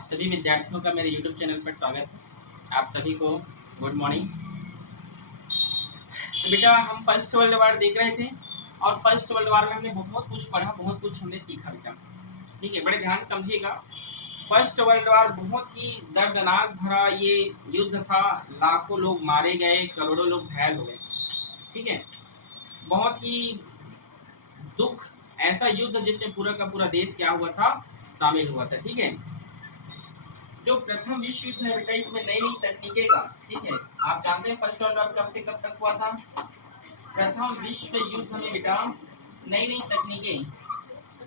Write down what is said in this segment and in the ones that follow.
आप सभी विद्यार्थियों का मेरे YouTube चैनल पर स्वागत है। आप सभी को गुड मॉर्निंग। तो बेटा हम फर्स्ट वर्ल्ड वार देख रहे थे और फर्स्ट वर्ल्ड वार में हमने बहुत कुछ पढ़ा, बहुत कुछ हमने सीखा बेटा। ठीक है, बड़े ध्यान से समझिएगा। फर्स्ट वर्ल्ड वार बहुत ही दर्दनाक भरा ये युद्ध था। लाखों लोग मारे गए, करोड़ों लोग घायल हो गए। ठीक है, बहुत ही दुख, ऐसा युद्ध जिसमें पूरा का पूरा देश क्या हुआ था, शामिल हुआ था। ठीक है, जो प्रथम विश्व युद्ध है बेटा, इसमें नई नई तकनीकें का, ठीक है, आप जानते हैं फर्स्ट वर्ल्ड वॉर कब से कब तक हुआ था। प्रथम विश्व युद्ध में बेटा नई नई तकनीकें,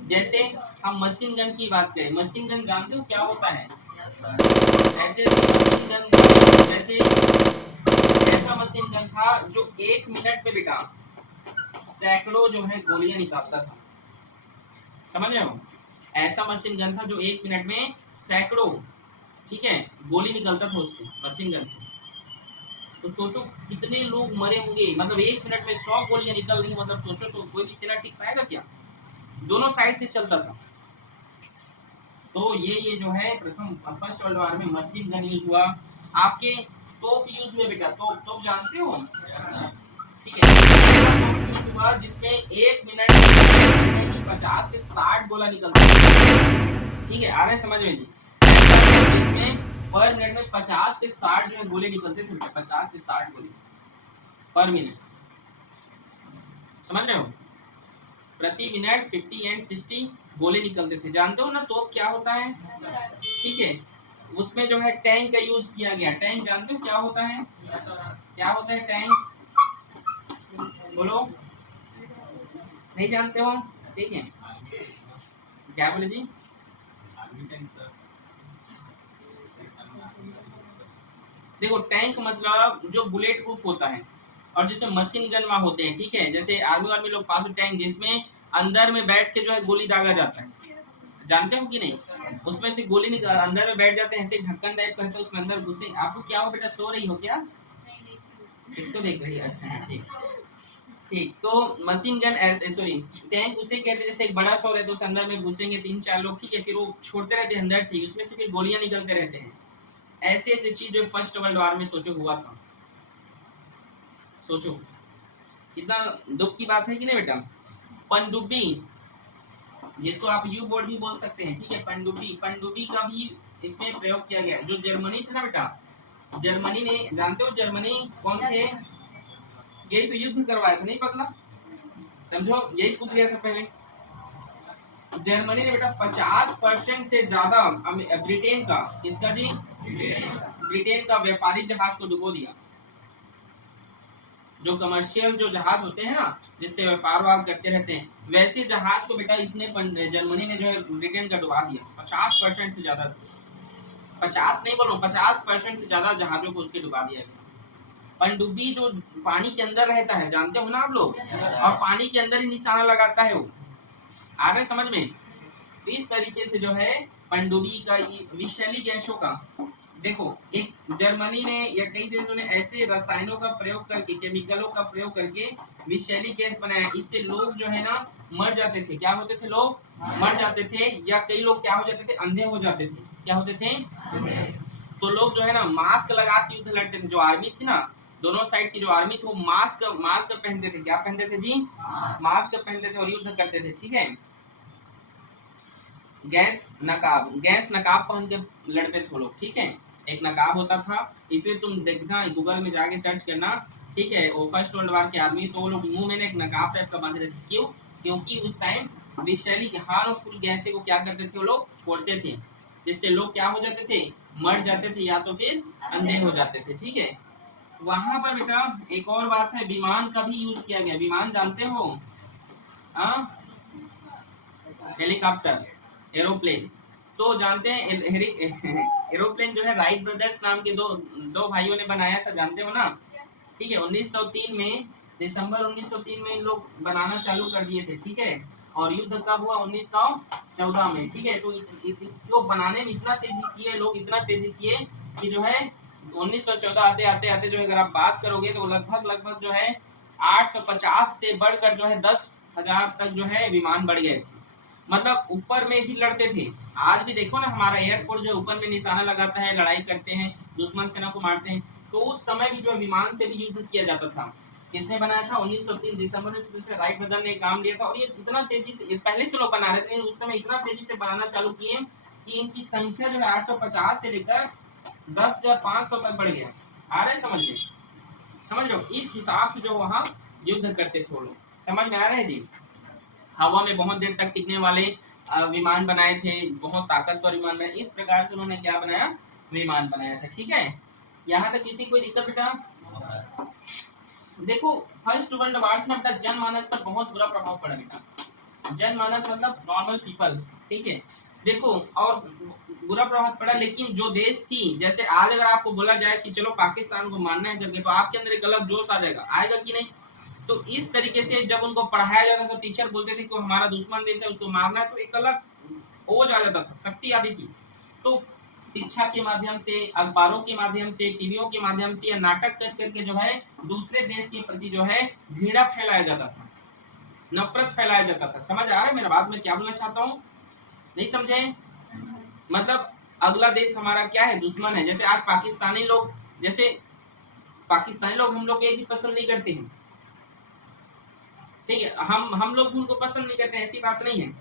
जैसे हम मशीन गन की बात करें। मशीन गन जानते हो क्या होता है? ऐसे मशीन गन, जैसे ऐसा मशीन गन था जो 1 मिनट में बेटा सैकड़ों जो है गोलियां निकालता था। समझ रहे हो? ऐसा मशीन गन था जो 1 मिनट में सैकड़ों, ठीक है, गोली निकलता था उससे, मशीन गन से। तो सोचो कितने लोग मरे होंगे, मतलब 1 मिनट में 100 गोलियां निकल रही, मतलब सोचो तो कोई भी सेना टिक पाएगा क्या? दोनों साइड से चलता था। तो ये जो है प्रथम फर्स्ट वर्ल्ड वॉर में मशीन गन यूज हुआ। आपके तोप यूज हुए बेटा, तोप जानते हो? ठीक है, तोप यूज हुआ जिसमें 1 मिनट में 50 से 60 गोला निकलता है। ठीक है, आ रहे समझ में जी? जिसमें पर मिनट में 50 से 60 जो है गोले निकलते थे, 50 से 60 गोले पर मिनट। समझ रहे हो? प्रति मिनट 50 एंड 60 गोले निकलते थे। जानते हो ना तोप क्या होता है? ठीक है, उसमें जो है टैंक का यूज किया गया। टैंक जानते हो क्या होता है? क्या होता है टैंक? बोलो, नहीं जानते हो? ठीक है, क्या बोले जी? देखो टैंक मतलब जो बुलेट प्रूफ होता है और जिसमें मशीन गन वहाँ होते हैं। ठीक है, जैसे आर्मी लोग पास टैंक जिसमें अंदर में बैठ के जो है गोली दागा जाता है। जानते हो कि नहीं? उसमें से गोली निकाल अंदर में बैठ जाते हैं, ऐसे ढक्कन टाइप करते हैं, उसमें अंदर घुसे। आपको क्या हो बेटा, सो रही हो क्या? किसको देख रही है? अच्छा ठीक ठीक। तो मशीन गन ऐसे, सॉरी, टैंक उसे कहते हैं जैसे एक बड़ा शॉट है तो उस अंदर में घुसेंगे 3-4 लोग, ठीक है, फिर वो छोड़ते रहते हैं अंदर से, उसमें से फिर गोलियां निकलते रहते हैं। ऐसे ऐसे चीज जो फर्स्ट वर्ल्ड वॉर में सोचो हुआ था। सोचो कितना दुख की बात है कि नहीं बेटा। पनडुब्बी, जिसको आप यू बोर्ड भी बोल सकते हैं, ठीक है, पनडुब्बी, पनडुब्बी का भी इसमें प्रयोग किया गया। जो जर्मनी था ना बेटा, जर्मनी ने, जानते हो जर्मनी कौन थे? यही तो युद्ध करवाया था, नहीं पता? समझो यही कूद गया था पहले। जर्मनी ने बेटा 50% से ज्यादा ब्रिटेन का, किसका जी? ब्रिटेन का व्यापारिक जहाज को डुबो दिया। जो कमर्शियल जो जहाज होते हैं ना, जिससे व्यापार वार करते रहते हैं, वैसे जहाज को बेटा इसने जर्मनी ने जो है ब्रिटेन का डुबा दिया। 50% से ज्यादा, 50 नहीं बोलो, 50% से ज्यादा जहाजों को उसके डुबा दिया गया। पनडुब्बी जो पानी के अंदर रहता है, जानते हो ना आप लोग, और पानी के अंदर ही निशाना लगाता है वो। आ रहे समझ में? तो इस तरीके से जो है पनडुब्बी का, ये विषैली गैसों का, देखो एक जर्मनी ने या कई देशों ने ऐसे रसायनों का प्रयोग करके, केमिकलों का प्रयोग करके विषैली गैस बनाया। इससे लोग जो है ना मर जाते थे। क्या होते थे? लोग मर जाते थे, या कई लोग क्या हो जाते थे? अंधे हो जाते थे। क्या होते थे? तो लोग जो है ना मास्क लगा के युद्ध लड़ते थे। जो आर्मी थी ना, दोनों साइड की जो आर्मी थी, वो मास्क मास्क पहनते थे। क्या पहनते थे जी? मास्क पहनते थे और युद्ध करते थे। ठीक है, गैस नकाब, गैस नकाब पहन के लड़ते थे लोग। ठीक है, एक नकाब होता था, इसलिए तुम देखना गूगल में जाके सर्च करना। ठीक है, वो फर्स्ट वर्ल्ड वार के आदमी, तो वो लोग मुंह में एक नकाब टाइप का बांधते थे। क्यों? क्योंकि उस टाइम विषैली हार्मफुल गैसें को क्या करते थे वो लोग? छोड़ते थे, जिससे लोग क्या हो जाते थे? मर जाते थे या तो फिर अंधे हो जाते थे। ठीक है, वहां पर बेटा एक और बात है, विमान का भी यूज किया गया। विमान जानते हो? Helicopter, aeroplane. तो जानते हैं एरोप्लेन जो है राइट ब्रदर्स नाम के दो दो भाइयों ने बनाया था। जानते हो ना? ठीक है, 1903 में, दिसंबर 1903 में इन लोग बनाना चालू कर दिए थे। ठीक है, और युद्ध कब हुआ? 1914 में। ठीक है, तो इसको बनाने में इतना तेजी किए लोग, इतना तेजी किए कि जो है 1914 आते आते आते जो है, अगर आप बात करोगे तो लगभग लगभग जो है 850 से बढ़कर जो है 10,000 तक जो है विमान बढ़ गए थे। मतलब ऊपर में भी लड़ते थे। आज भी देखो ना हमारा एयरफोर्स जो ऊपर में निशाना लगाता है, लड़ाई करते हैं, दुश्मन सेना को मारते हैं। तो उस समय भी जो विमान से भी युद्ध किया जाता था। किसने बनाया था? 1903 दिसंबर में राइट ब्रदर ने काम लिया था। और ये इतना तेजी से, पहले से लोग बना रहे थे, उस समय इतना तेजी से बनाना चालू किए कि इनकी संख्या जो है 850 से लेकर 10,500 तक बढ़ गया। आ रहे समझ में? समझ लो, इस हिसाब से जो वहाँ युद्ध करते थे लोग। समझ में आ रहे हैं जी? हवा में बहुत देर तक टिकने वाले विमान बनाए थे, बहुत ताकतवर विमान बनाए। इस प्रकार से उन्होंने क्या बनाया? विमान बनाया था। ठीक है, यहाँ तक किसी कोई दिक्कत बेटा? देखो, फर्स्ट वर्ल्ड वॉर में बेटा जनमानस पर बहुत बुरा प्रभाव पड़ा बेटा। जनमानस मतलब नॉर्मल पीपल, ठीक है। देखो, और बुरा प्रभाव पड़ा, लेकिन जो देश थी, जैसे आज अगर आपको बोला जाए कि चलो पाकिस्तान को मारना है करके, तो आपके अंदर एक अलग जोश आ जाएगा, आएगा कि नहीं? तो इस तरीके से जब उनको पढ़ाया जाता तो टीचर बोलते थे कि हमारा दुश्मन देश है, उसको मारना है, तो एक अलग ओज आ जाता था, शक्ति आती थी। तो शिक्षा के माध्यम से, अखबारों के माध्यम से, टीवियों के माध्यम से या नाटक कर करके जो है दूसरे देश के प्रति जो है घृणा फैलाया जाता था, नफरत फैलाया जाता था। समझ आ रहा है मेरा बात? मैं क्या बोलना चाहता हूँ? नहीं समझे? मतलब अगला देश हमारा क्या है? दुश्मन है। जैसे आज पाकिस्तानी लोग, जैसे पाकिस्तानी लोग हम लोग एक भी पसंद नहीं करते हैं, ठीक है। हम लोग उनको पसंद नहीं करते, ऐसी बात नहीं है,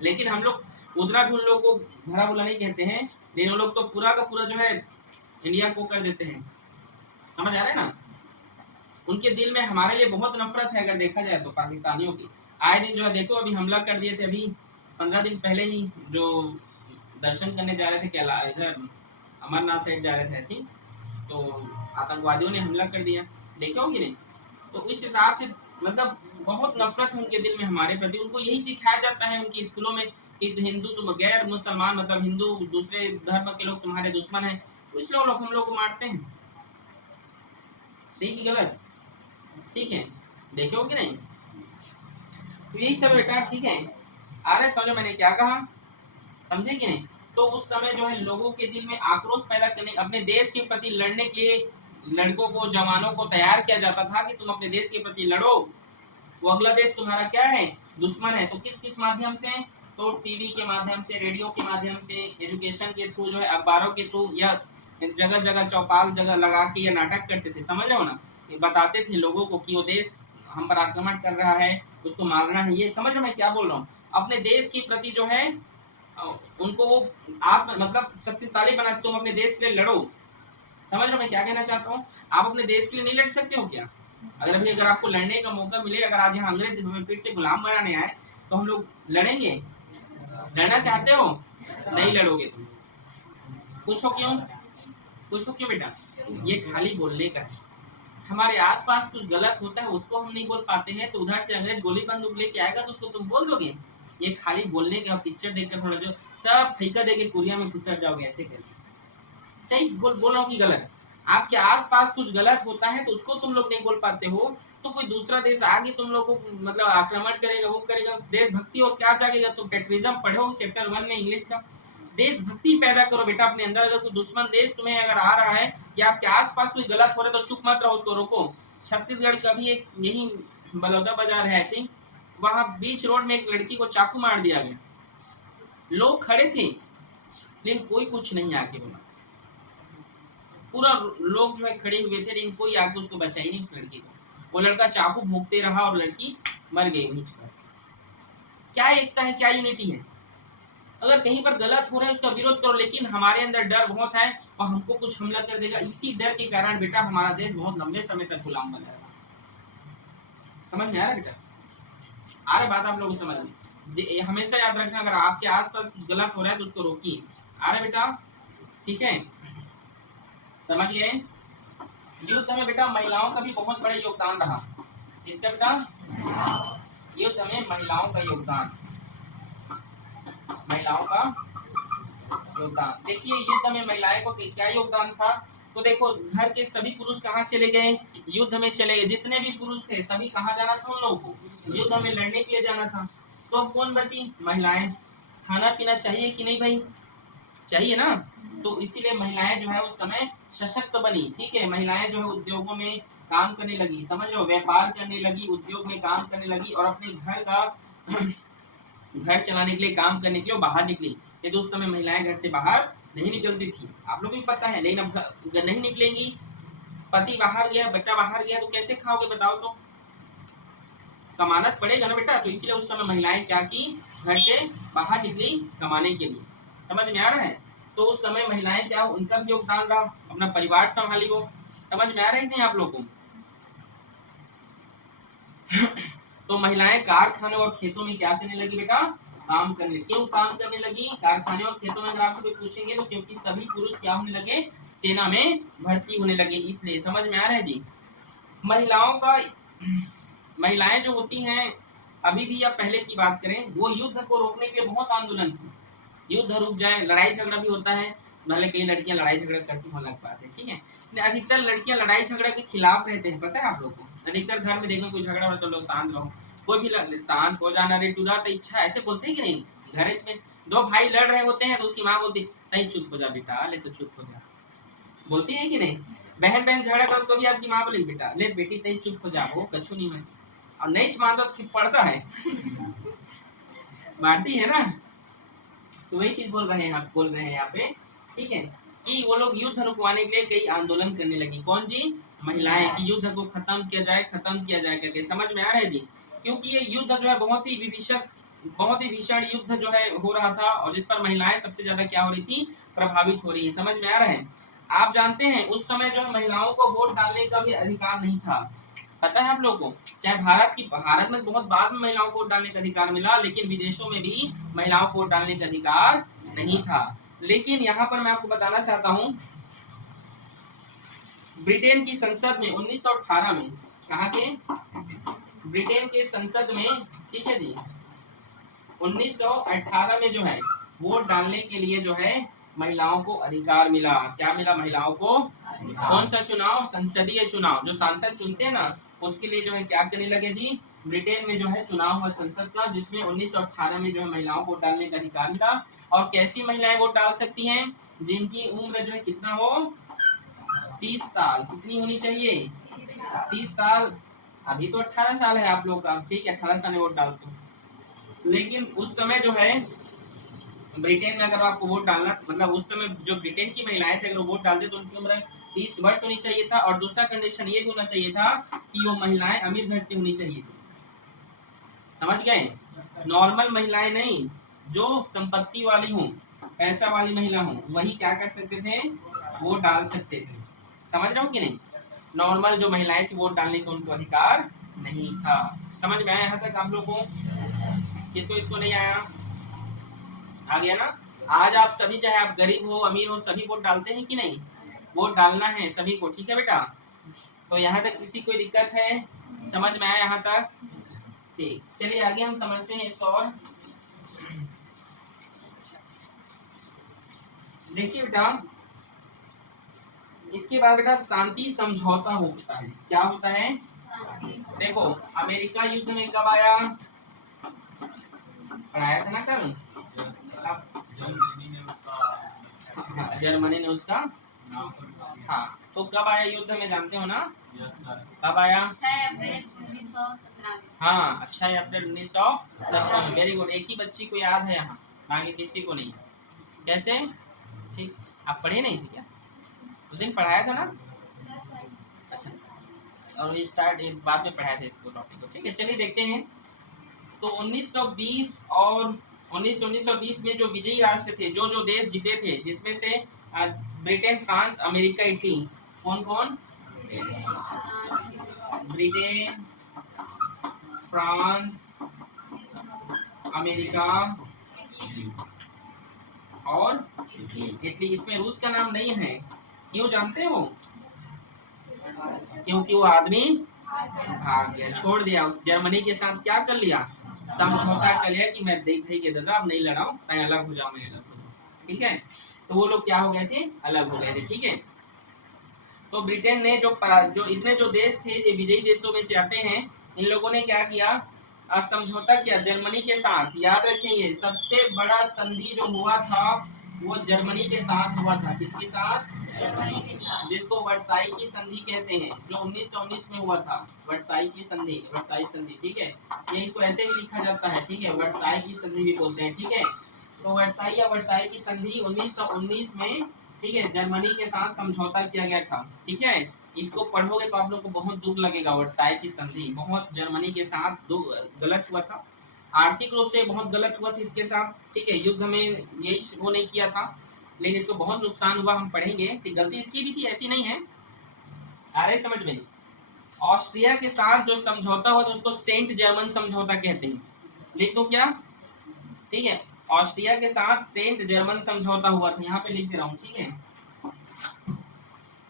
लेकिन हम लोग उतना भी उन लोग को भला बुरा नहीं कहते हैं, लेकिन वो लोग तो पूरा का पूरा जो है इंडिया को कर देते हैं। समझ आ रहा है ना? उनके दिल में हमारे लिए बहुत नफरत है, अगर देखा जाए तो पाकिस्तानियों की। आए दिन जो है देखो, अभी हमला कर दिए थे, अभी 15 दिन पहले ही जो दर्शन करने जा रहे थे, क्या इधर अमरनाथ साइड जा रहे थे, ठीक, तो आतंकवादियों ने हमला कर दिया, देखे होंगे नहीं? तो इस हिसाब से मतलब बहुत नफरत है उनके दिल में हमारे प्रति। उनको यही सिखाया जाता है उनकी स्कूलों में कि हिंदू तुम गैर मुसलमान, मतलब हिंदू दूसरे धर्म के लोग तुम्हारे दुश्मन है, तो इसलिए लोग हम लोग को मारते हैं। सही कि गलत? ठीक है, देखे हो कि नहीं? तो यही सब बेटा, ठीक है। आ रहे समझो मैंने क्या कहा? समझे कि नहीं? तो उस समय जो है लोगों के दिल में आक्रोश पैदा करने, अपने देश के प्रति लड़ने के लिए लड़कों को, जवानों को तैयार किया जाता था कि तुम अपने देश के प्रति लड़ो, वो अगला देश तुम्हारा क्या है? दुश्मन है। तो किस किस माध्यम से? तो टीवी के माध्यम से, रेडियो के माध्यम से, एजुकेशन के थ्रू, जो है अखबारों के थ्रू, या जगह जगह चौपाल जगह लगा के या नाटक करते थे। समझ लो ना, बताते थे लोगों को कि वो देश हम पर आक्रमण कर रहा है, उसको मारना है। ये समझ लो मैं क्या बोल रहा हूँ? अपने देश के प्रति जो है उनको वो आत्म मतलब शक्तिशाली बना, तुम अपने देश के लिए लड़ो। समझ लो मैं क्या कहना चाहता हूँ? आप अपने देश के लिए नहीं लड़ सकते हो क्या? अगर आपको लड़ने का मौका मिले, अगर आज यहाँ अंग्रेज हमें फिर से गुलाम बनाने आए, तो हम लोग लड़ेंगे? लड़ना चाहते हो? नहीं लड़ोगे तुम। पूछो क्यों? पूछो क्यों बेटा? ये खाली बोलने का है। हमारे आसपास कुछ गलत होता है, उसको हम नहीं बोल पाते हैं, तो उधर से अंग्रेज गोली बंदूक लेके आएगा तो उसको तुम बोल दोगे? ये खाली बोलने का, पिक्चर देखकर थोड़ा जो सब ठेका देके कुरिया में घुसर जाओगे, ऐसे कैसे? सही बोल रहा हूँ कि गलत? आपके आसपास कुछ गलत होता है तो उसको तुम लोग नहीं बोल पाते हो, तो कोई दूसरा देश आगे तुम लोग को मतलब आक्रमण करेगा, वो करेगा, देशभक्ति और क्या जागेगा? तो पेट्रिज्म पढ़ो चैप्टर 1 में इंग्लिश का। देशभक्ति पैदा करो बेटा अपने अंदर। अगर कोई दुश्मन देश तुम्हें अगर आ रहा है या आपके आसपास कोई गलत हो रहा है, तो चुप मत रहो, उसको रोको। छत्तीसगढ़ का भी एक यही बलौदा बाजार है, आई थिंक, वहां बीच रोड में एक लड़की को चाकू मार दिया गया। लोग खड़े थे लेकिन कोई कुछ नहीं आके बोला, पूरा लोग जो है खड़े हुए थे, लेकिन कोई आके उसको बचाई नहीं लड़की को। वो लड़का चाकू भोंकते रहा और लड़की मर गई वहीं पर। क्या एकता है, क्या यूनिटी है? अगर कहीं पर गलत हो रहा है उसका विरोध करो, लेकिन हमारे अंदर डर बहुत है और हमको कुछ हमला कर देगा, इसी डर के कारण बेटा हमारा देश बहुत लंबे समय तक गुलाम बना रहा। समझ में आ रहा बेटा? आ रहा बात आप लोगों को समझ में? हमेशा याद रखना, अगर आपके आसपास कुछ गलत हो रहा है तो उसको रोकिए। आ रहा बेटा? ठीक है, समझ गए? युद्ध में बेटा महिलाओं का भी बहुत बड़ा योगदान रहा। इसका बेटा युद्ध में महिलाओं का योगदान, महिलाओं का योगदान। देखिए युद्ध में महिलाएं को क्या योगदान था? तो देखो, घर के सभी पुरुष कहाँ चले गए? युद्ध में चले गए। जितने भी पुरुष थे सभी कहाँ जाना था? उन लोगों को युद्ध में लड़ने के लिए जाना था। तो अब कौन बची? महिलाएं। खाना पीना चाहिए कि नहीं भाई? चाहिए ना। तो इसीलिए महिलाएं जो है उस समय सशक्त बनी। ठीक है, महिलाएं जो है उद्योगों में काम करने लगी, समझ लो, व्यापार करने लगी, उद्योग में काम करने लगी और अपने घर का घर चलाने के लिए, काम करने के लिए बाहर निकली। ये तो उस समय महिलाएं घर से बाहर नहीं निकलती थी, आप लोग भी पता है। लेकिन अब नहीं निकलेंगी, पति बाहर गया, बेटा बाहर गया, तो कैसे खाओगे बताओ? तो कमाना पड़ेगा ना बेटा। तो इसीलिए उस समय महिलाएं क्या की, घर से बाहर निकली कमाने के लिए। समझ में आ रहा है? तो उस समय महिलाएं क्या, उनका भी योगदान रहा, अपना परिवार संभाली वो। समझ में आ रहा है नहीं आप लोगों को? तो महिलाएं कारखानों और खेतों में क्या करने लगी बेटा, काम करने। क्यों काम करने लगी कारखाने और खेतों में? अगर आपसे कोई पूछेंगे तो क्योंकि सभी पुरुष क्या होने लगे, सेना में भर्ती होने लगे, इसलिए। समझ में आ रहा है जी? महिलाएं जो होती हैं, अभी भी या पहले की बात करें, वो युद्ध को रोकने के लिए बहुत आंदोलन की। युद्ध रुक जाए, लड़ाई झगड़ा भी होता है, भले कई लड़कियां लड़ाई झगड़ा करती हो, अलग बात है, ठीक है। अधिकतर लड़कियां लड़ाई झगड़ा के खिलाफ रहते हैं, पता है आप लोग को। अधिकतर घर में देखो कोई झगड़ा हो तो लोग शांत रहो, कोई भी शांत हो जाना, रे टूरा तो इच्छा, ऐसे बोलते हैं कि नहीं? घर में दो भाई लड़ रहे होते हैं तो उसकी माँ बोलती है चुप हो जा बेटा, ले तो चुप हो जा, बोलती है कि नहीं? बहन बहन झगड़ा करो तो भी आपकी माँ बोलेगी बेटा, ले बेटी तई चुप हो जा, वो कछु नहीं है। और नहीं मानता तो पड़ता है, मारती है ना। तो वही चीज बोल रहे हैं यहाँ पे, ठीक है, कि वो लोग युद्ध रुकवाने के लिए कई आंदोलन करने लगी। कौन जी? महिलाएं, कि युद्ध को खत्म किया जाए करके। समझ में आ रहा है जी? क्योंकि ये युद्ध जो है बहुत ही भीषण युद्ध जो है हो रहा था, और जिस पर महिलाएं सबसे ज्यादा क्या हो रही थी, प्रभावित हो रही है। समझ में आ रहा है? आप जानते हैं उस समय जो महिलाओं को वोट डालने का भी अधिकार नहीं था, पता है आप लोगों को? चाहे भारत में बहुत बाद में महिलाओं को वोट डालने का अधिकार मिला, लेकिन विदेशों में भी महिलाओं को वोट डालने का अधिकार नहीं था। लेकिन यहाँ पर मैं आपको बताना चाहता हूँ, ब्रिटेन की संसद में 1918 में, कहाँ के? ब्रिटेन के संसद में, ठीक है जी, 1918 में जो है वोट डालने के लिए जो है महिलाओं को अधिकार मिला। क्या मिला महिलाओं को? कौन सा चुनाव? संसदीय चुनाव, जो सांसद चुनते हैं ना, उसके लिए जो है क्या करने लगे जी, ब्रिटेन में जो है चुनाव हुआ संसद का, जिसमें 1918 में जो है महिलाओं को वोट डालने का अधिकार मिला। और कैसी महिलाएं वोट डाल सकती हैं? जिनकी उम्र जो है कितना हो, 30 साल। कितनी होनी चाहिए? 30 साल। अभी तो 18 साल है आप लोग का, ठीक है, 18 साल में वोट डालते हो। लेकिन उस समय जो है ब्रिटेन में अगर आपको वोट डालना, मतलब उस समय जो ब्रिटेन की महिलाएं थे, अगर वो वोट डालते तो उनकी उम्र 30 वर्ष होनी चाहिए था। और दूसरा कंडीशन ये भी होना चाहिए था कि वो महिलाएं अमीर घर से होनी चाहिए थी। समझ गए? नॉर्मल महिलाएं नहीं, जो संपत्ति वाली हो, पैसा वाली महिला हो, वही क्या कर सकते थे, वोट डाल सकते थे। समझ रहे हो कि नहीं? नॉर्मल जो महिलाएं थी वोट डालने का उनको अधिकार नहीं था। समझ में आया यहाँ तक आप लोगों को? किसको इसको नहीं आया? आ गया ना? आज आप सभी, चाहे आप गरीब हो अमीर हो, सभी वोट डालते हैं कि नहीं? वोट डालना है सभी को, ठीक है बेटा? तो यहाँ तक किसी कोई दिक्कत है? समझ में आया यहाँ तक? ठीक, चलिए आगे हम समझते हैं इसको। और देखिए बेटा, इसके बाद बेटा शांति समझौता होता है। क्या होता है? देखो, अमेरिका युद्ध में कब आया? पढ़ाया था ना कल? जर्मनी ने उसका, हाँ, तो कब आया युद्ध में, जानते हो ना? कब आया? 6 अप्रैल 1917। हाँ, 6 अप्रैल 1917। वेरी गुड, एक ही बच्ची को याद है यहाँ, बाकी किसी को नहीं। कैसे? ठीक, आप पढ़े नहीं थे क्या? उस दिन पढ़ाया था ना? अच्छा, और स्टार्ट बाद में पढ़ाया था इसको टॉपिक को, ठीक है। चलिए देखते हैं। तो 1920 और 1920 में जो विजयी राष्ट्र थे, जो देश जीते थे, जिसमें से ब्रिटेन, फ्रांस, अमेरिका, इटली, कौन कौन? ब्रिटेन, फ्रांस, अमेरिका और इटली। इसमें रूस का नाम नहीं है, क्यों जानते हो? क्योंकि वो आदमी भाग गया, छोड़ दिया। उस जर्मनी के साथ क्या कर लिया? समझौता कर लिया कि मैं देख ही के दादा अब नहीं लड़ाऊं, मैं अलग हो जाऊं, मैं अलग हो जाऊं, ठीक है। तो वो लोग क्या हो गए थे? अलग हो गए थे, ठीक है। तो ब्रिटेन ने जो इतने जो देश थे, जो विजयी देशों में से आते हैं, इन लोगों ने क्या किया? समझौता किया जर्मनी के साथ। याद रखेंगे, सबसे बड़ा संधि जो हुआ था वो जर्मनी के साथ हुआ था। किसके साथ? जर्मनी के साथ। जिसको वर्साई की संधि कहते हैं, जो 1919 में हुआ था, वर्साई की संधि, वर्साई संधि, ठीक है। ये इसको ऐसे भी लिखा जाता है, ठीक है, वर्साई की संधि भी बोलते हैं, ठीक है। तो वर्साई या वर्साई की संधि 1919 में, ठीक है, जर्मनी के साथ समझौता किया गया था, ठीक है। इसको पढ़ोगे तो आप लोग को बहुत दुख लगेगा। वर्साई की संधि बहुत जर्मनी के साथ गलत हुआ था, आर्थिक रूप से बहुत गलत हुआ था इसके साथ, ठीक है। युद्ध में यही वो नहीं किया था, लेकिन इसको बहुत नुकसान हुआ, हम पढ़ेंगे कि गलती इसकी भी थी, ऐसी नहीं है। आ रहे समझ में? ऑस्ट्रिया के साथ जो समझौता हुआ था उसको सेंट जर्मन समझौता कहते हैं। लिख दो क्या? ठीक है, ऑस्ट्रिया के साथ सेंट जर्मन समझौता हुआ था, यहाँ पे लिख दे रहा हूँ, ठीक है।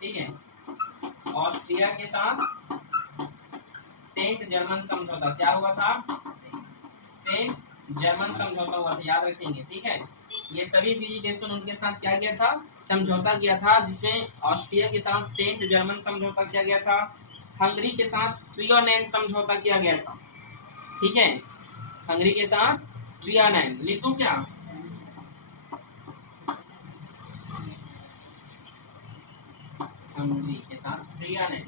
ठीक है, ऑस्ट्रिया के साथ सेंट जर्मन समझौता क्या हुआ था? सेंट जर्मन समझौता हुआ था, याद रखेंगे, ठीक है। ये सभी विजयी देशों ने उनके साथ क्या किया था? समझौता किया था, जिसमें ऑस्ट्रिया के साथ सेंट जर्मन समझौता किया गया था, हंगरी के साथ ट्रियोनेन समझौता किया गया था, ठीक है। हंगरी के साथ ट्रियोनेन, लिख दूं क्या? हंगरी के साथ ट्रियोनेन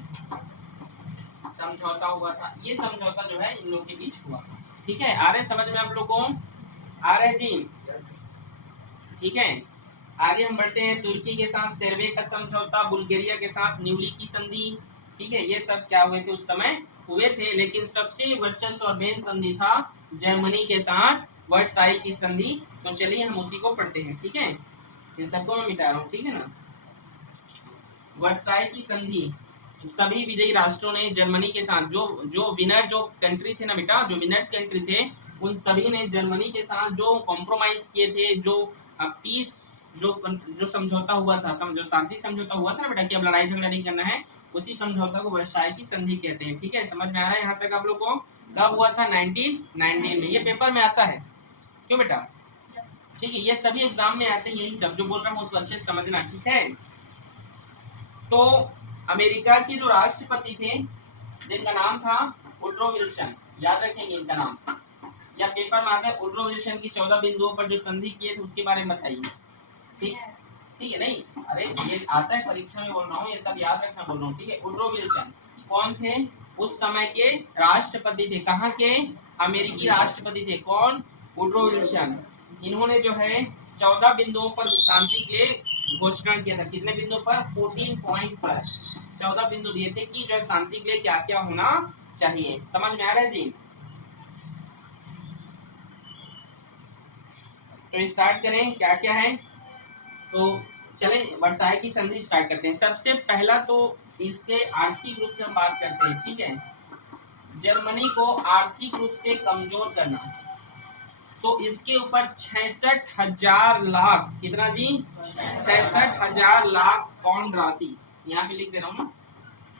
समझौता हुआ था। ये समझौता जो है इन लोगों के बीच हुआ, ठीक है। आ रहे समझ में आप लोग को? आ रहे जी? ठीक है, आगे हम बढ़ते हैं। तुर्की के साथ सेर्वे का समझौता, बुल्गारिया के साथ न्यूली की संधि, ठीक है। ये सब क्या हुए थे उस समय? हुए थे, लेकिन सबसे वर्चस्व और मेन संधि था जर्मनी के साथ वर्साई की संधि। तो चलिए हम उसी को पढ़ते हैं, ठीक है। इन सबको मैं मिटा रहा हूँ, ठीक है ना। वर्साई की संधि, सभी विजयी राष्ट्रों ने जर्मनी के साथ, जो विनर जो कंट्री थे ना बेटा, जो विनर्स कंट्री थे, उन सभी ने जर्मनी के साथ जो कॉम्प्रोमाइज किए थे, जो पीस, जो समझौता हुआ था, जो शांति समझौता हुआ था ना बेटा, कि अब लड़ाई झगड़ा नहीं करना है, उसी समझौता को वर्साई की संधि कहते हैं, ठीक है। समझ में आ रहा है यहाँ तक आप लोग को? कब हुआ था? 1919 में। ये पेपर में आता है, क्यों बेटा? ठीक है, ये सभी एग्जाम में आते हैं, यही सब जो बोल रहा हूँ उसको अच्छे से समझना, ठीक है। तो अमेरिका के जो राष्ट्रपति थे, जिनका नाम था वुडरो विल्सन, याद रखेंगे इनका नाम, या पेपर में आता है वुडरो विल्सन की 14 बिंदुओं पर जो संधि किए थे उसके बारे में बताइए, ठीक, ठीक है। नहीं, अरे ये आता है परीक्षा में, बोल रहा हूँ, ये सब याद रखना बोल रहा हूँ, ठीक है। वुडरो विल्सन कौन थे? उस समय के राष्ट्रपति थे। कहाँ के? अमेरिकी राष्ट्रपति थे। कौन? Woodrow Wilson. इन्होंने जो है 14 बिंदुओं पर शांति के लिए घोषणा किया था। कितने बिंदु पर? 14 पॉइंट पर 14 बिंदु दिए थे कि जो शांति के लिए क्या क्या होना चाहिए। समझ में आ रहा है जी? तो स्टार्ट करें, क्या क्या है। तो चलें वर्साई की संधि स्टार्ट करते हैं। सबसे पहला तो इसके आर्थिक रूप से हम बात करते हैं, ठीक है। जर्मनी को आर्थिक रूप से कमजोर करना, तो इसके ऊपर 66,000 लाख, कितना जी? 66,000 लाख पाउंड राशि, यहाँ पे लिख दे रहा हूँ,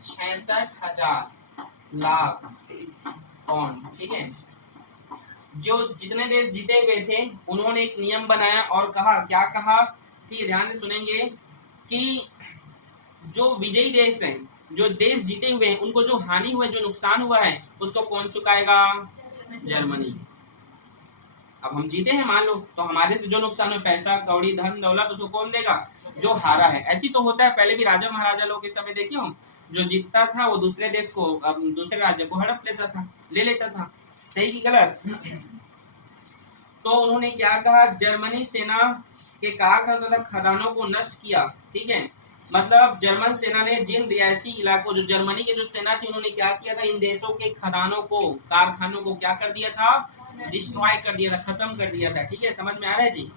66,000 लाख पाउंड, ठीक है। जो जितने देश जीते हुए थे उन्होंने एक नियम बनाया और कहा, क्या कहा? ठीक है, ध्यान से सुनेंगे, कि जो विजयी देश हैं, जो देश जीते हुए हैं, उनको जो हानि हुआ है, जो नुकसान हुआ है, उसको कौन चुकाएगा? जर्मनी। अब हम जीते हैं मान लो, तो हमारे से जो नुकसान है, पैसा कौड़ी धन दौलत, उसको कौन देगा? जो हारा है। ऐसी तो होता है, पहले भी राजा महाराजा लोग के समय देखिए हम, जो जीतता था वो दूसरे देश को, दूसरे राज्य को हड़प लेता था, ले लेता था। सही की गलत? तो उन्होंने क्या कहा? जर्मनी सेना के कहा करता था खदानों को नष्ट किया, ठीक है। मतलब जर्मन सेना ने जिन रियासी इलाकों, जो जर्मनी के जो सेना थी, उन्होंने क्या किया था? इन देशों के खदानों को, कारखानों को क्या कर दिया था? डिस्ट्रॉय कर दिया था, खत्म कर दिया था, ठीक है। समझ में आ रहा है जी?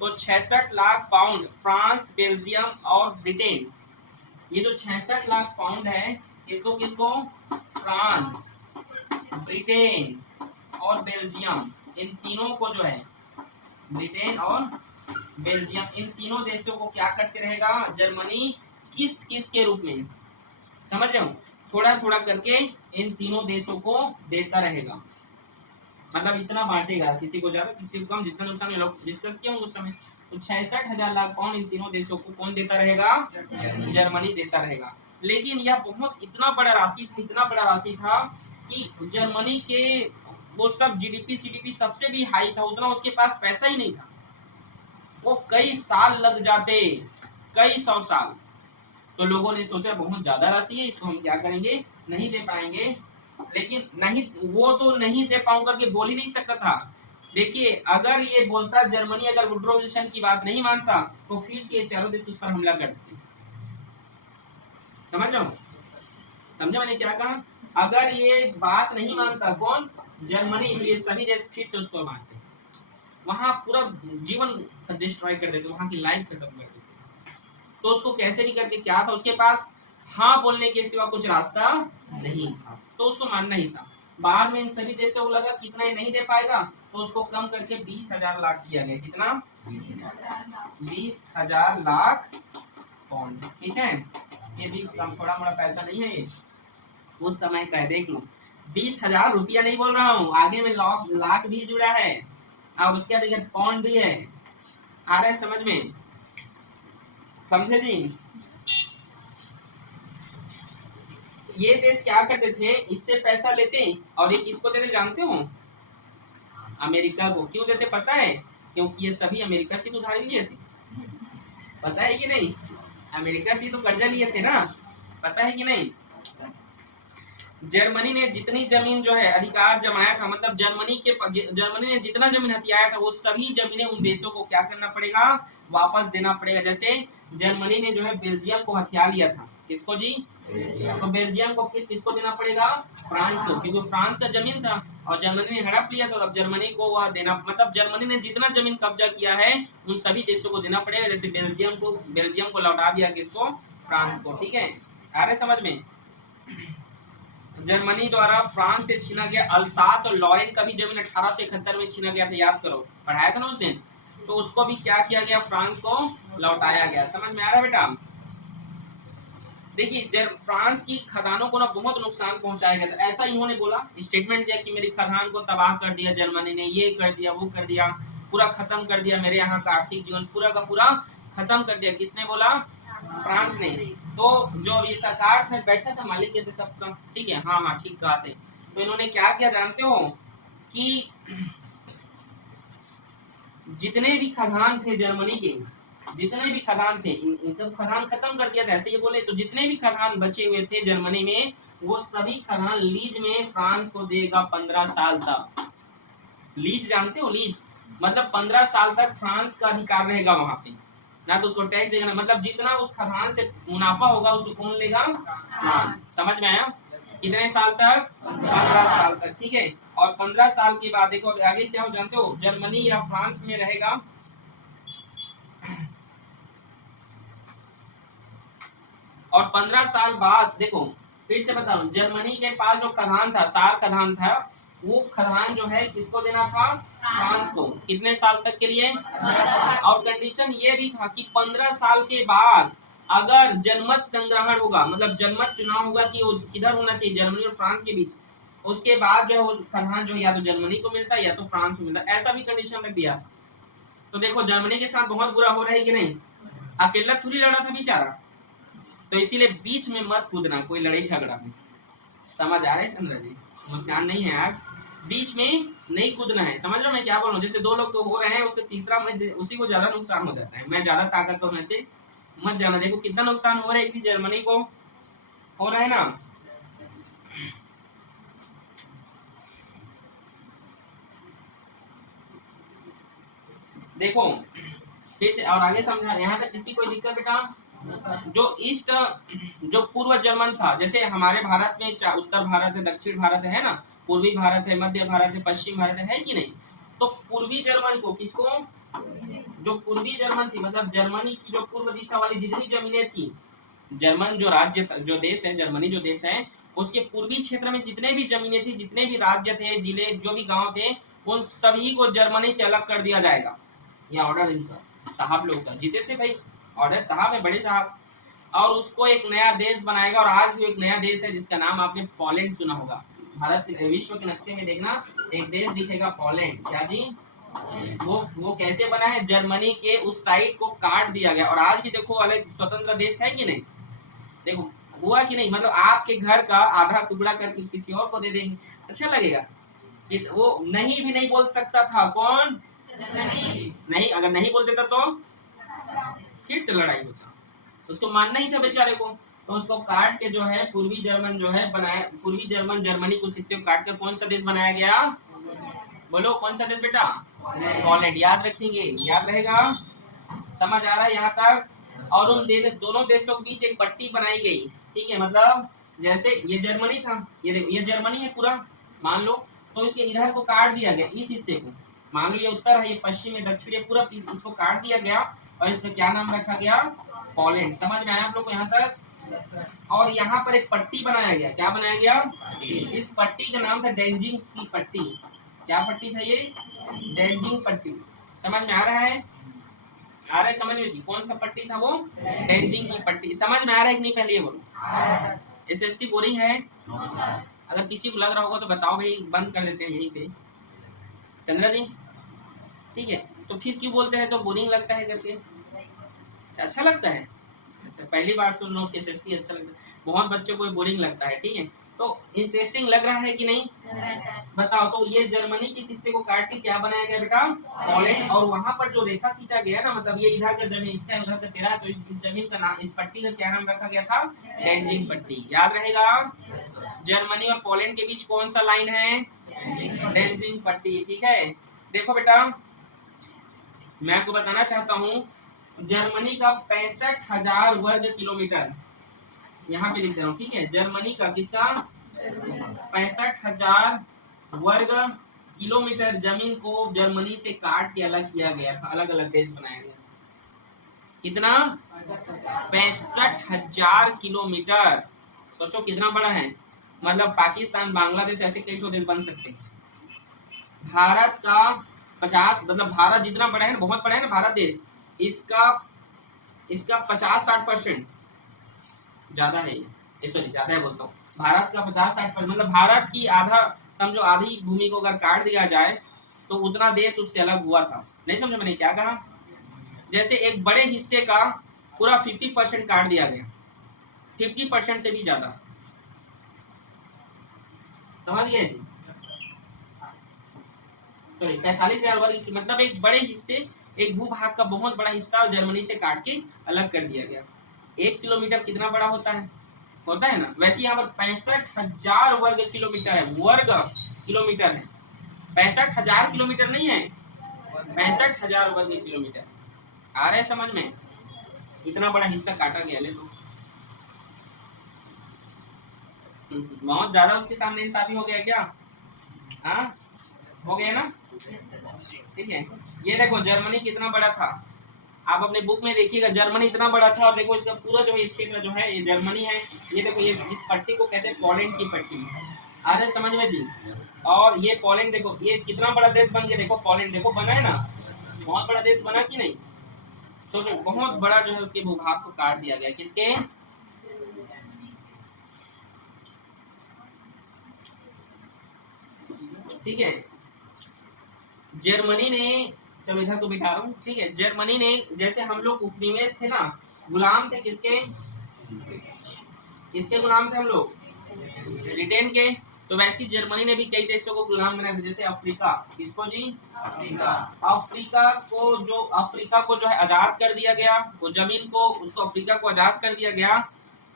तो 66 लाख पाउंड फ्रांस, बेल्जियम और ब्रिटेन, ये जो 66 लाख पाउंड है, इसको किसको? फ्रांस, ब्रिटेन और बेल्जियम, इन तीनों को जो है, ब्रिटेन और बेल्जियम, इन तीनों देशों को क्या करते रहेगा जर्मनी? किस किस के रूप में? समझ रहे हो? थोड़ा थोड़ा करके इन तीनों देशों को देता रहेगा। मतलब इतना बांटेगा, किसी को ज्यादा किसी को कम, जितना नुकसान लोग डिस्कस किए उस समय। तो 66,000 लाख पाउंड इन तीनों देशों को कौन देता रहेगा? जर्मनी देता रहेगा। लेकिन यह बहुत इतना बड़ा राशि था, इतना बड़ा राशि था कि जर्मनी के वो सब जीडीपी सीडीपी सबसे भी हाई था, उतना उसके पास पैसा ही नहीं था। वो कई साल लग जाते, कई 100 साल। तो लोगों ने सोचा बहुत ज्यादा राशि है, इसको हम क्या करेंगे, नहीं दे पाएंगे। लेकिन नहीं, वो तो नहीं दे पाऊं करके बोल ही नहीं सकता था। देखिए अगर ये बोलता जर्मनी अगर वुड्रो विल्सन की बात नहीं मानता तो फिर से ये चारों देश उस पर हमला करते। समझ लो, समझे मैंने क्या कहा? अगर ये बात नहीं मानता कौन, जर्मनी, तो ये सभी देश फिर से उसको मानते, वहां पूरा जीवन डिस्ट्रॉय कर देते, वहां की लाइफ खत्म कर देते। तो उसको कैसे भी करके क्या था उसके पास, हाँ बोलने के सिवा कुछ रास्ता नहीं था, तो उसको मानना ही था। बाद में इन सभी देशों को लगा कितना ही नहीं दे पाएगा, तो उसको कम करके 20,000 लाख किया गया। कितना? 20,000 लाख पाउंड। ठीक है, ये भी कम थोड़ा मोड़ा पैसा नहीं है, ये उस समय का है, देख लो। 20,000 रुपया नहीं बोल रहा हूँ, आगे में लाख भी जुड़ा है और उसके बाद पाउंड भी है। आ रहा है समझ में? समझे जी? ये देश क्या करते थे, इससे पैसा लेते और ये किसको देते जानते हो? अमेरिका को। क्यों देते पता है? क्योंकि ये सभी अमेरिका से उधार लिए थे। पता है कि नहीं? अमेरिका से तो कर्जा लिए थे ना, पता है कि नहीं? जर्मनी ने जितनी जमीन जो है अधिकार जमाया था, मतलब जर्मनी ने जितना जमीन हथियाया था वो सभी जमीनें उन देशों को क्या करना पड़ेगा, वापस देना पड़ेगा। जैसे जर्मनी ने जो है बेल्जियम को हथिया लिया था, किसको जी? तो बेल्जियम को फिर किसको देना पड़ेगा? फ्रांस को, क्योंकि फ्रांस का जमीन था और जर्मनी ने हड़प लिया, तो अब जर्मनी को वह देना, मतलब जर्मनी ने जितना जमीन कब्जा किया है उन सभी देशों को देना पड़ेगा। जैसे बेल्जियम को लौटा दिया, किसको? फ्रांस को। ठीक है, आ रहे समझ में? जर्मनी द्वारा फ्रांस से छीना गया अल्सास और लॉरेन का भी जमीन 1871 में छीना गया था, याद करो, पढ़ाया था ना उस दिन। तो उसको भी क्या किया गया, फ्रांस को लौटाया गया। समझ में आ रहा है बेटा? देखिए फ्रांस की खदानों को ना बहुत नुकसान पहुंचाया गया था, ऐसा इन्होंने बोला, स्टेटमेंट दिया कि मेरी खदान को तबाह कर दिया जर्मनी ने, ये कर दिया वो कर दिया, पूरा खत्म कर दिया, मेरे यहाँ का आर्थिक जीवन पूरा का पूरा खत्म कर दिया। किसने बोला? फ्रांस ने। तो जो ये सरकार था, बैठा था, मालिक थे सबका, ठीक है, हाँ हाँ ठीक कहा थे। तो इन्होंने क्या किया जानते हो कि जितने भी खदान थे जर्मनी के, जितने भी खदान थे, इनका खदान खत्म कर दिया था, ऐसे ये बोले। तो जितने भी खदान बचे हुए थे जर्मनी में, वो सभी खदान लीज में फ्रांस को देगा 15 साल तक। लीज जानते हो? लीज मतलब 15 साल तक फ्रांस का अधिकार रहेगा वहां पे, ना तो उसको टैक्स देगा, मतलब जितना उस खदान से मुनाफा होगा उसको कौन लेगा? फ्रांस। समझ में आया? कितने साल तक? 15 साल तक। ठीक है, और 15 साल के बाद देखो आगे क्या हो जानते हो, जर्मनी या फ्रांस में रहेगा, और 15 साल बाद देखो फिर से बताऊं, जर्मनी के पास जो खदान था, सार खदान था, वो खदान जो है किसको देना था? फ्रांस को। कितने साल तक के लिए? और कंडीशन ये भी था कि 15 साल के बाद अगर जनमत संग्रहण होगा, मतलब जनमत चुनाव होगा कि वो किधर होना चाहिए, जर्मनी और फ्रांस के बीच, उसके बाद जो है वो खदान जो है या तो जर्मनी को मिलता है या तो फ्रांस को मिलता है, ऐसा भी कंडीशन रख दिया। तो देखो जर्मनी के साथ बहुत बुरा हो रहा है कि नहीं, अकेला थोड़ी लड़ा था बेचारा। तो इसीलिए बीच में मत कूदना कोई लड़ाई झगड़ा में। समझ आ रहा है चंद्र जी? मुस्कान नहीं है आज, बीच में नहीं कूदना है। समझ लो मैं क्या बोल रहा हूँ? जैसे दो लोग तो हो रहे हैं, उससे तीसरा में उसी को ज्यादा नुकसान हो जाता है, मैं ज्यादा ताकत तो में से मत जाना। देखो कितना नुकसान हो रहा है, जर्मनी को हो रहा है ना। देखो फिर से और आगे समझा, यहाँ तक किसी कोई दिक्कत बेटा? जो ईस्ट, जो पूर्व जर्मन था, जैसे हमारे भारत में उत्तर भारत है, दक्षिण भारत है ना, पूर्वी भारत है, मध्य भारत है, पश्चिम भारत है कि नहीं? तो पूर्वी जर्मन को किसको, जो पूर्वी जर्मन थी, मतलब जर्मनी की जो पूर्व दिशा वाली जितनी जमीनें थी, जर्मन जो राज्य जो देश है, जर्मनी जो देश है, उसके पूर्वी क्षेत्र में जितने भी जमीनें थी, जितने भी राज्य थे, जिले, जो भी गांव थे, उन सभी को जर्मनी से अलग कर दिया जाएगा। ये ऑर्डर इनका साहब लोग का, जीते थे भाई, ऑर्डर साहब है, बड़े साहब। और उसको एक नया देश बनाएगा, और आज भी एक नया देश है जिसका नाम आपने पोलैंड सुना होगा। भारत विश्व के नक्शे में देखना एक देश दिखेगा, पोलैंड। क्या जी? वो कैसे बना है? जर्मनी के उस साइड को काट दिया गया, और आज भी देखो अलग स्वतंत्र देश है कि नहीं? देखो हुआ कि नहीं, मतलब आपके घर का आधा टुकड़ा करके किसी और को दे देंगे, अच्छा लगेगा? वो नहीं भी नहीं बोल सकता था, कौन? नहीं, अगर नहीं बोल देता तो फिर से लड़ाई होता। उसको मानना ही था बेचारे को, तो उसको काट के जो है पूर्वी जर्मन जो है बनाया, पूर्वी जर्मन जर्मनी कुछ हिस्से को काट कर कौन सा देश बनाया गया? बोलो कौन सा देश बेटा? पोलैंड। याद रखेंगे, याद रहेगा। समझ आ रहा है यहाँ तक? और उन दोनों देशों के बीच एक पट्टी बनाई गई, ठीक है, मतलब जैसे ये जर्मनी था, ये देखो ये जर्मनी है पूरा, मान लो, तो इसके इधर को काट दिया गया, इस हिस्से को, मान लो ये उत्तर है, ये पश्चिम है, दक्षिण है, पूरा इसको काट दिया गया और इसमें क्या नाम रखा गया? पोलैंड। समझ में आया आप लोग को यहाँ तक? और यहाँ पर एक पट्टी बनाया गया, क्या बनाया गया? इस पट्टी का नाम था डेंजिंग की पट्टी। क्या पट्टी था ये? डेंजिंग पट्टी। समझ में आ रहा है? आ रहा है समझ में जी? कौन सा पट्टी था वो? डेंजिंग की पट्टी। समझ में आ रहा है कि नहीं? पहले ये बोलो। एसएसटी बोरिंग है? अगर किसी को लग रहा होगा तो बताओ भाई, बंद कर देते हैं यहीं पे। चंद्रा जी ठीक है, तो फिर क्यों बोलते हैं तो बोरिंग लगता है करके? अच्छा लगता है? अच्छा, पहली बार सुन रहा हूँ कि एसएसटी अच्छा लगता है। बहुत बच्चों को बोरिंग लगता है, ठीक है, तो इंटरेस्टिंग लग रहा है कि नहीं? बताओ, तो ये जर्मनी किस हिस्से को काट के क्या बनाया गया बेटा? पोलैंड। और वहां पर जो रेखा खींचा गया ना, मतलब ये इधर का जमीन इसका है, उधर का तेरा है, तो इस जमीन का नाम, इस पट्टी का क्या नाम रखा गया था? डेंजिंग पट्टी। याद रहेगा? जर्मनी और पोलैंड के बीच कौन सा लाइन है? डेंजिंग पट्टी। ठीक है, देखो बेटा, मैं आपको बताना चाहता हूँ, जर्मनी का 65,000 वर्ग किलोमीटर, यहाँ पे लिख दे रहा हूँ, ठीक है, जर्मनी का किसका? 65,000 वर्ग किलोमीटर जमीन को जर्मनी से काट के अलग किया गया था, अलग अलग देश बनाया गया। कितना? 65,000 किलोमीटर। सोचो कितना बड़ा है, मतलब पाकिस्तान, बांग्लादेश, ऐसे कई तो देश बन सकते हैं। भारत का 50, मतलब भारत जितना बड़ा है ना, बहुत बड़ा है ना भारत देश, इसका 50-60% ज्यादा है, ये सॉरी ज्यादा है बोलता हूँ, भारत का 50-60%, मतलब भारत की आधा, समझो आधी भूमि को अगर काट दिया जाए तो उतना देश उससे अलग हुआ था। नहीं समझे मैंने क्या कहा? जैसे एक बड़े हिस्से का पूरा 50% काट दिया गया, 50% से भी ज्यादा। समझ गए जी? सॉरी, 45,000 वर्ग की, मतलब एक बड़े हिस्से, एक भूभाग का बहुत बड़ा हिस्सा जर्मनी से काट के अलग कर दिया गया। 1 किलोमीटर कितना बड़ा होता है? होता है ना? वैसे यहाँ पर 65,000 वर्ग किलोमीटर है, वर्ग किलोमीटर है, 65,000 किलोमीटर नहीं है, 65,000 वर्ग किलोमीटर। आ रहा है समझ में? इतना बड़ा हिस्सा काटा गया। ले तो बहुत ज्यादा उसके सामने इंसाफी हो गया क्या? हाँ, हो गया ना? ठीक है, ये देखो जर्मनी कितना बड़ा था, आप अपने बुक में देखिएगा, जर्मनी इतना बड़ा था, और देखो इसका पूरा जो ये क्षेत्र जो है ये जर्मनी है। ये देखो, ये इस पट्टी को कहते हैं पोलैंड की पट्टी। आ रहे समझ में जी? और ये पोलैंड देखो, ये कितना बड़ा देश बन गया, देखो पोलैंड देखो बना है ना, बहुत बड़ा देश बना कि नहीं? सोचो, बहुत बड़ा जो है उसके भूभाग को काट दिया गया, किसके? ठीक है, जर्मनी ने, चलो इधर को बिठा रहा हूँ, ठीक है, जर्मनी ने, जैसे हम लोग उपनिवेश थे ना, गुलाम थे किसके? किसके गुलाम थे हम लोग? ब्रिटेन के। तो वैसे जर्मनी ने भी कई देशों को गुलाम बनाया था, जैसे अफ्रीका, किसको जी? अफ्रीका। अफ्रीका को जो है आजाद कर दिया गया, वो जमीन को, उसको अफ्रीका को आजाद कर दिया गया,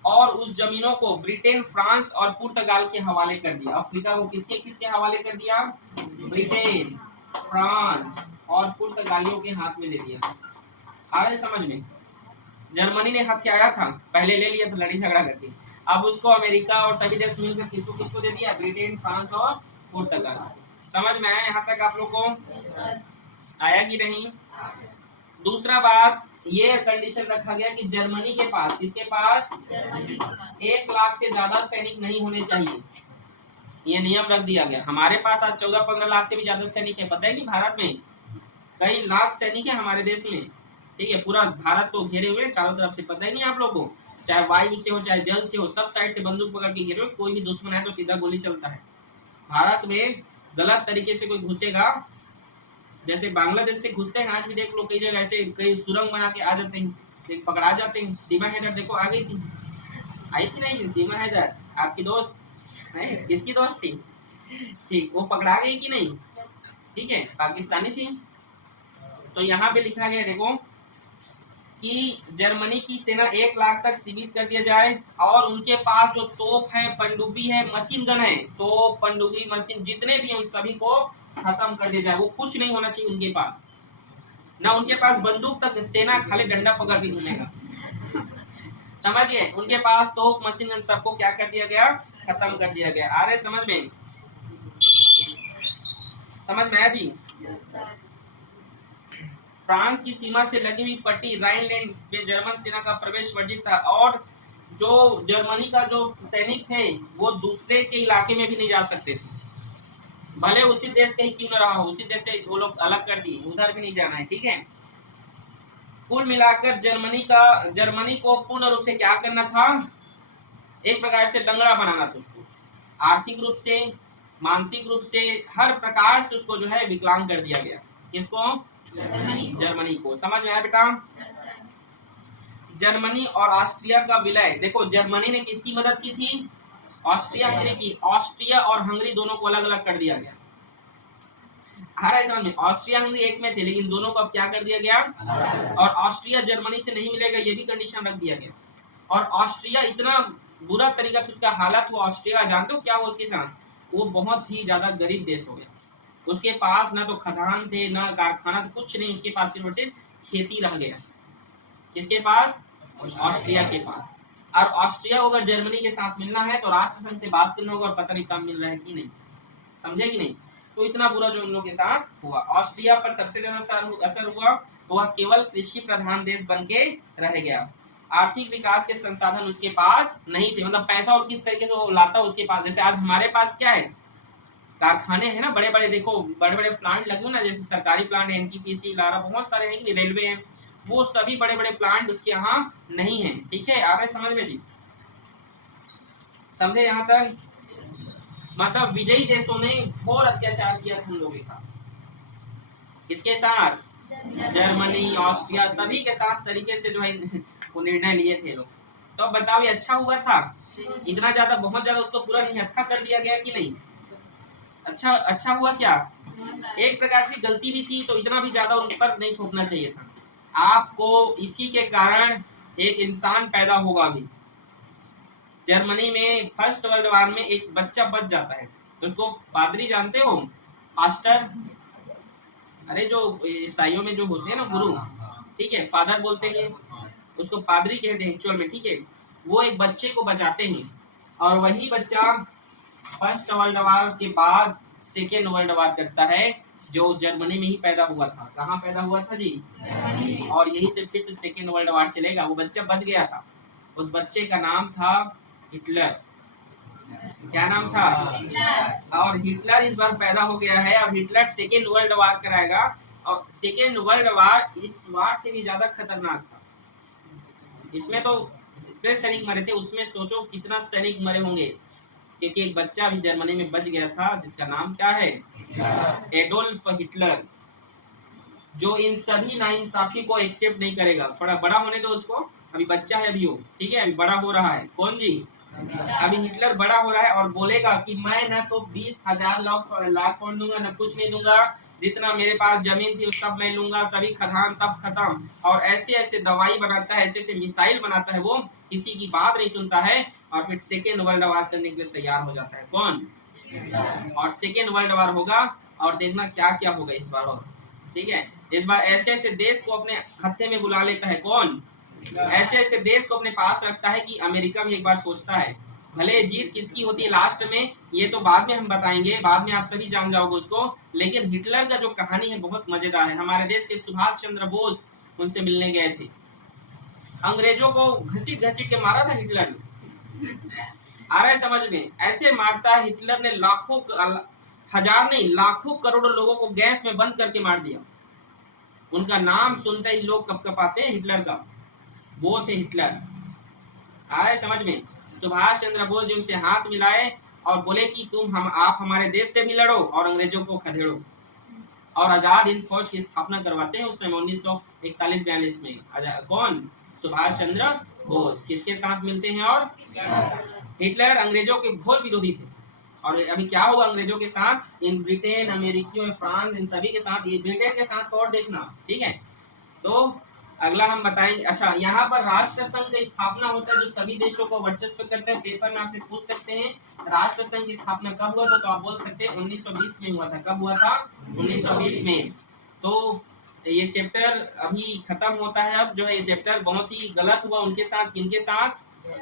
और उस जमीनों को ब्रिटेन, फ्रांस और पुर्तगाल के हवाले कर दिया। अफ्रीका को किसके किसके हवाले कर दिया? ब्रिटेन, फ्रांस और पुर्तगालियों के हाथ में दे दिया। आ रहे समझ में? जर्मनी ने हथियाया था, पहले ले लिया था लड़ी झगड़ा करके, अब उसको अमेरिका और सभी देश मिलकर किसको किसको दे दिया? ब्रिटेन, फ्रांस और पुर्तगाल। समझ में आया यहाँ तक आप लोग को? आया कि नहीं? दूसरा बात, ये कंडीशन रखा गया कि जर्मनी के पास, किसके पास? 1 लाख से ज्यादा सैनिक नहीं होने चाहिए, ये नियम रख दिया गया। हमारे पास आज 14-15 लाख से भी ज्यादा सैनिक है, पता है कि भारत में कई लाख सैनिक है हमारे देश में, ठीक है, पूरा भारत तो घेरे हुए चारों तरफ से, पता ही नहीं आप लोगों को, चाहे वायु से हो चाहे जल से हो, सब साइड से बंदूक पकड़ के घेरे हुए, कोई भी दुश्मन है तो सीधा गोली चलता है। भारत में गलत तरीके से कोई घुसेगा, जैसे बांग्लादेश से घुसते हैं आज भी, देख लो कई जगह ऐसे कई सुरंग बना के आ जाते हैं, पकड़ा जाते हैं। सीमा हैदर देखो आ गई थी, आई थी नहीं सीमा हैदर, आपकी दोस्त नहीं, किसकी दोस्त थी? ठीक, वो पकड़ा गई कि नहीं? ठीक है, पाकिस्तानी थी, तो यहाँ पे लिखा गया देखो कि जर्मनी की सेना 1 लाख तक सीमित कर दिया जाए और उनके पास जो तोप है, पनडुब्बी है, मशीन गन है, तो पनडुब्बी मशीन जितने भी हैं उन सभी को खत्म कर दिया जाए। वो कुछ नहीं होना चाहिए उनके पास, ना उनके पास बंदूक तक, सेना खाली डंडा पकड़ के घूमेगा। समझिए, उनके पास तोप, मशीन गन सबको क्या कर दिया गया, खत्म कर दिया गया। आ रहे समझ में, समझ में आया जी। फ्रांस की सीमा से लगी हुई पट्टी राइनलैंड में जर्मन सेना का प्रवेश वर्जित था और जो जर्मनी का जो सैनिक थे वो दूसरे के इलाके में भी नहीं जा सकते थे, भले उसी देश का ही क्यों न रहा हो, उसी देश से वो लोग अलग कर दिए, उधर भी नहीं जाना है। ठीक है, कुल मिलाकर जर्मनी को पूर्ण रूप से क्या करना था, एक प्रकार से लंगड़ा बनाना था उसको, आर्थिक रूप से, मानसिक रूप से, हर प्रकार से उसको जो है विकलांग कर दिया गया। किसको? जर्मनी को। समझ में आया बेटा? जर्मनी और ऑस्ट्रिया का विलय, देखो जर्मनी ने किसकी मदद की थी, ऑस्ट्रिया हंगरी की। ऑस्ट्रिया और हंगरी दोनों को अलग अलग कर दिया गया। आ रहा है समझ में? ऑस्ट्रिया हंगरी एक में थे लेकिन दोनों को अब क्या कर दिया गया, और ऑस्ट्रिया जर्मनी से नहीं मिलेगा ये भी कंडीशन रख दिया गया। और ऑस्ट्रिया इतना बुरा तरीका से उसका हालत हुआ, ऑस्ट्रिया जानते हो क्या हुआ उसके साथ, वो बहुत ही ज्यादा गरीब देश हो गया। उसके पास ना तो खदान थे, ना कारखाना, कुछ नहीं, उसके पास सिर्फ खेती रह गया। किसके पास? ऑस्ट्रिया के पास। और ऑस्ट्रिया को अगर जर्मनी के साथ मिलना है तो राष्ट्रसंघ से बात करना होगा और पता नहीं कब मिल रहा है कि नहीं, समझे कि नहीं। तो इतना बुरा जो उन लोगों के साथ हुआ। ऑस्ट्रिया पर सबसे ज्यादा असर हुआ, वह केवल कृषि प्रधान देश बन के रह गया। आर्थिक विकास के संसाधन उसके पास नहीं थे, मतलब पैसा और किस तरीके से वो लाता उसके पास। जैसे आज हमारे पास क्या है, कारखाने हैं ना बड़े बड़े, देखो बड़े बड़े प्लांट लगे हुए ना, जैसे सरकारी प्लांट है, एनटीपीसी, लारा, बहुत सारे हैं, रेलवे हैं, वो सभी बड़े बड़े प्लांट उसके यहाँ नहीं है। ठीक है, आ रहे समझ में जी? समझे यहाँ तक? मतलब विजयी देशों ने घोर अत्याचार किया था हम लोगों के साथ। किसके साथ? जर्मनी, ऑस्ट्रिया, सभी के साथ तरीके से जो है वो निर्णय लिए थे लोग। तो बताओ ये अच्छा हुआ था? इतना ज्यादा, बहुत ज्यादा उसको पूरा निहत्था कर दिया गया कि नहीं? अच्छा हुआ क्या? एक प्रकार से गलती भी थी, तो इतना भी ज्यादा उन पर नहीं थोपना चाहिए था। आपको इसी के कारण एक इंसान पैदा होगा भी। जर्मनी में फर्स्ट वर्ल्ड वार में एक बच्चा बच जाता है, उसको पादरी जानते हो, पास्टर, अरे जो ईसाइयों में जो होते हैं ना गुरु, ठीक है, फादर बोलते हैं, उसको पादरी कहते हैं एक्चुअल में। ठीक है, वो एक बच्चे को बचाते हैं और वही बच्चा फर्स्ट वर्ल्ड वार के बाद सेकेंड वर्ल्ड वार करता है, जो जर्मनी में ही पैदा हुआ था। कहाँ पैदा हुआ था जी? और यही से फिर से सेकेंड वर्ल्ड वार चलेगा। वो बच्चा बच गया था, उस बच्चे का नाम था हिटलर। क्या नाम था? और हिटलर इस बार पैदा हो गया है और हिटलर सेकेंड वर्ल्ड वार कराएगा। और सेकेंड वर्ल्ड वार इस वार से भी ज्यादा खतरनाक था। इसमें तो इतने सैनिक मरे थे, उसमें सोचो कितना सैनिक मरे होंगे, क्योंकि एक बच्चा भी जर्मनी में बच गया था जिसका नाम क्या है? एडोल्फ हिटलर, जो इन सभी नाइंसाफी को एक्सेप्ट नहीं करेगा। थोड़ा बड़ा होने दो उसको, अभी बच्चा है अभी वो, ठीक है, अभी बड़ा हो रहा है। कौन जी? अभी हिटलर बड़ा हो रहा है और बोलेगा कि मैं ना तो 20,000 लाख पाउंड दूंगा, ना कुछ नहीं दूंगा, जितना मेरे पास जमीन थी सब मैं लूंगा, सभी खदान सब खत्म। और ऐसे ऐसे दवाई बनाता है, ऐसे ऐसे मिसाइल बनाता है, वो किसी की बात नहीं सुनता है और फिर सेकेंड वर्ल्ड वार करने के लिए तैयार हो जाता है। कौन? और सेकेंड वर्ल्ड वार होगा और देखना क्या क्या होगा इस बार। और ठीक है, इस बार ऐसे ऐसे देश को अपने हत्थे में बुला लेता है। कौन? ऐसे ऐसे देश को अपने पास रखता है कि अमेरिका भी एक बार सोचता है। भले जीत किसकी होती है लास्ट में, ये तो बाद में हम बताएंगे, बाद में आप सभी जान जाओगे उसको। लेकिन हिटलर का जो कहानी है बहुत मजेदार है। हमारे देश के सुभाष चंद्र बोस उनसे मिलने गए थे, अंग्रेजों को घसीट घसीट के मारा था हिटलर ने। आ रहा है समझ में? ऐसे मारता है हिटलर ने, लाखों, हजार नहीं लाखों करोड़ों लोगों को गैस में बंद करके मार दिया। उनका नाम सुनते ही लोग कपकपाते हैं, हिटलर का, वो थे हिटलर। आ रहा है समझ में? सुभाष चंद्र बोस जी उनसे हाथ मिलाए और बोले कि आप हमारे देश से भी लड़ो और अंग्रेजों को खदेड़ो, और आजाद हिंद फौज की स्थापना करवाते हैं उस समय 1941-42 में। कौन? सुभाष चंद्र बोस किसके साथ मिलते हैं? और हिटलर अंग्रेजों के घोर विरोधी थे, और अभी क्या हुआ अंग्रेजों के साथ, इन ब्रिटेन, अमेरिकियों, फ्रांस, इन सभी के साथ, ये ब्रिटेन के साथ और देखना, ठीक है। तो अगला हम बताएंगे, अच्छा यहाँ पर राष्ट्र संघ की स्थापना होता है जो सभी देशों को वर्चस्व करता है। पेपर में आपसे पूछ सकते हैं राष्ट्र संघ की स्थापना कब हुआ था, तो आप बोल सकते हैं 1920 में हुआ था। कब हुआ था? 1920 में। तो ये चैप्टर अभी खत्म होता है। अब जो है ये चैप्टर बहुत ही गलत हुआ उनके साथ, किनके साथ?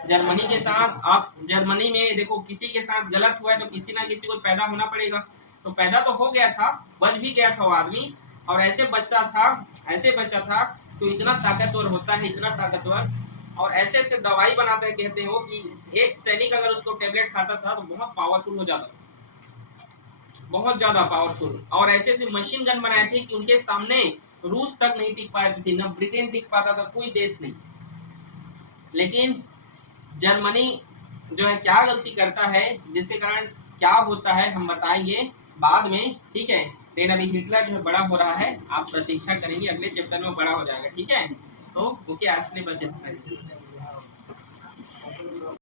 जर्मनी के साथ। आप जर्मनी में देखो किसी के साथ गलत हुआ है तो किसी ना किसी को पैदा होना पड़ेगा, तो पैदा तो हो गया था, बच भी गया था वो आदमी, और ऐसे बचता था, ऐसे बचा था, तो इतना ताकतवर होता है, इतना ताकतवर, और ऐसे ऐसे दवाई बनाता है, कहते हो कि एक सैनिक अगर उसको टेबलेट खाता था तो बहुत पावरफुल हो जाता था, बहुत ज्यादा पावरफुल। और ऐसे ऐसे मशीन गन बनाए थे कि उनके सामने रूस तक नहीं टिक पाती थी, न ब्रिटेन टिक पाता था, कोई देश नहीं। लेकिन जर्मनी जो है क्या गलती करता है, जिसके कारण क्या होता है हम बताएंगे बाद में, ठीक है। लेकिन अभी हिटलर जो है बड़ा हो रहा है, आप प्रतीक्षा करेंगे अगले चैप्टर में बड़ा हो जाएगा, ठीक है। तो ओके, आज के लिए बस इतना ही।